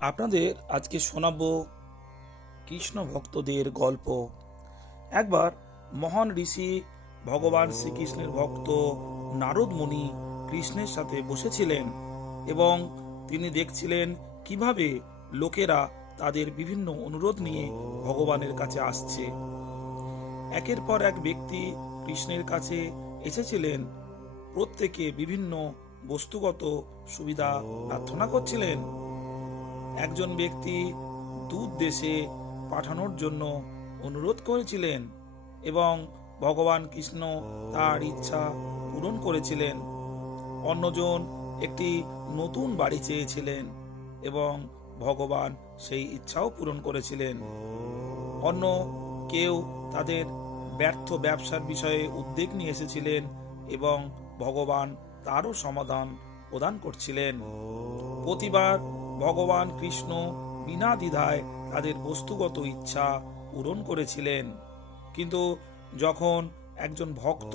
আপনাদের আজকে শোনাবো কৃষ্ণ ভক্তদের গল্প। একবার মহান ঋষি ভগবান শ্রীকৃষ্ণের ভক্ত নারদ মুনি কৃষ্ণের সাথে বসেছিলেন এবং তিনি দেখছিলেন কিভাবে লোকেরা তাদের বিভিন্ন অনুরোধ নিয়ে ভগবানের কাছে আসছে। একের পর এক ব্যক্তি কৃষ্ণের কাছে এসেছিলেন, প্রত্যেকে বিভিন্ন বস্তুগত সুবিধা প্রার্থনা করছিলেন। একজন ব্যক্তি দূর দেশে পাঠানোর জন্য অনুরোধ করেছিলেন এবং ভগবান কৃষ্ণ তার ইচ্ছা পূরণ করেছিলেন। অন্যজন একটি নতুন বাড়ি চেয়েছিলেন এবং ভগবান সেই ইচ্ছাও পূরণ করেছিলেন। অন্য কেউ তাদের ব্যর্থ ব্যবসার বিষয়ে উদ্বেগ নিয়ে এসেছিলেন এবং ভগবান তারও সমাধান প্রদান করছিলেন। প্রতিবার ভগবান কৃষ্ণ বিনা দ্বিধায় তাদের বস্তুগত ইচ্ছা পূরণ করেছিলেন। কিন্তু যখন একজন ভক্ত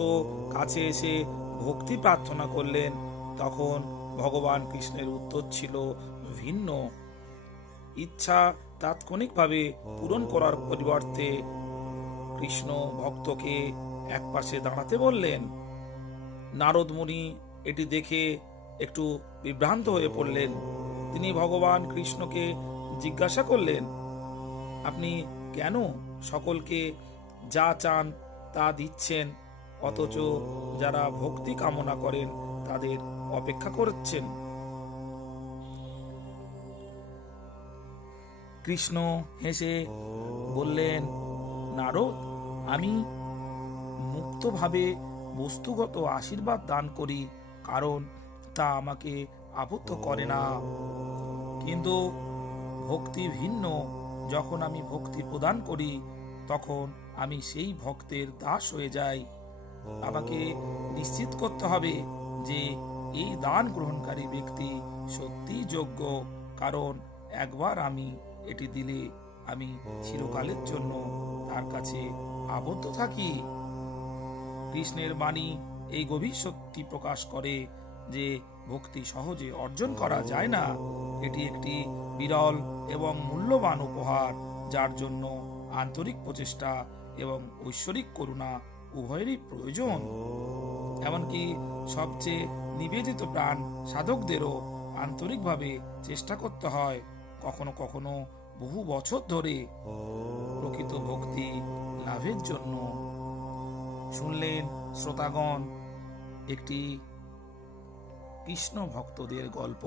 কাছে এসে ভক্তি প্রার্থনা করলেন, তখন ভগবান কৃষ্ণের উত্তর ছিল ভিন্ন। ইচ্ছা তাৎক্ষণিকভাবে পূরণ করার পরিবর্তে কৃষ্ণ ভক্তকে একপাশে দাঁড়াতে বললেন। নারদ মুনি এটি দেখে একটু বিভ্রান্ত হয়ে পড়লেন। তিনি ভগবান কৃষ্ণকে জিজ্ঞাসা করলেন, আপনি কেন সকলকে যা চান তা দিচ্ছেন, অথচ যারা ভক্তি কামনা করেন তাদের অপেক্ষা করছেন? কৃষ্ণ হেসে বললেন, নারদ, আমি মুক্তভাবে বস্তুগত আশীর্বাদ দান করি, কারণ তা আমাকে আবদ্ধ করে না। কিন্তু ভক্তি ভিন্ন। যখন আমি ভক্তি প্রদান করি, তখন আমি সেই ভক্তের দাস হয়ে যাই। আমাকে নিশ্চিত করতে হবে যে এই দান গ্রহণকারী ব্যক্তি সত্যিই যোগ্য, কারণ একবার আমি এটি দিলে আমি চিরকালের জন্য তার কাছে আবদ্ধ থাকি। কৃষ্ণের বাণী এই গভীর সত্যি প্রকাশ করে যে ভক্তি সহজে অর্জন করা যায় না। এটি একটি বিরল এবং মূল্যবান উপহার, যার জন্য আন্তরিক প্রচেষ্টা এবং ঐশ্বরিক করুণা উভয়েরই প্রয়োজন। এমনকি সবচেয়ে নিবেদিত প্রাণ সাধকদেরও আন্তরিকভাবে চেষ্টা করতে হয়, কখনো কখনো বহু বছর ধরে, প্রকৃত ভক্তি লাভের জন্য। শুনলেন শ্রোতাগণ একটি কৃষ্ণ ভক্তদের গল্প।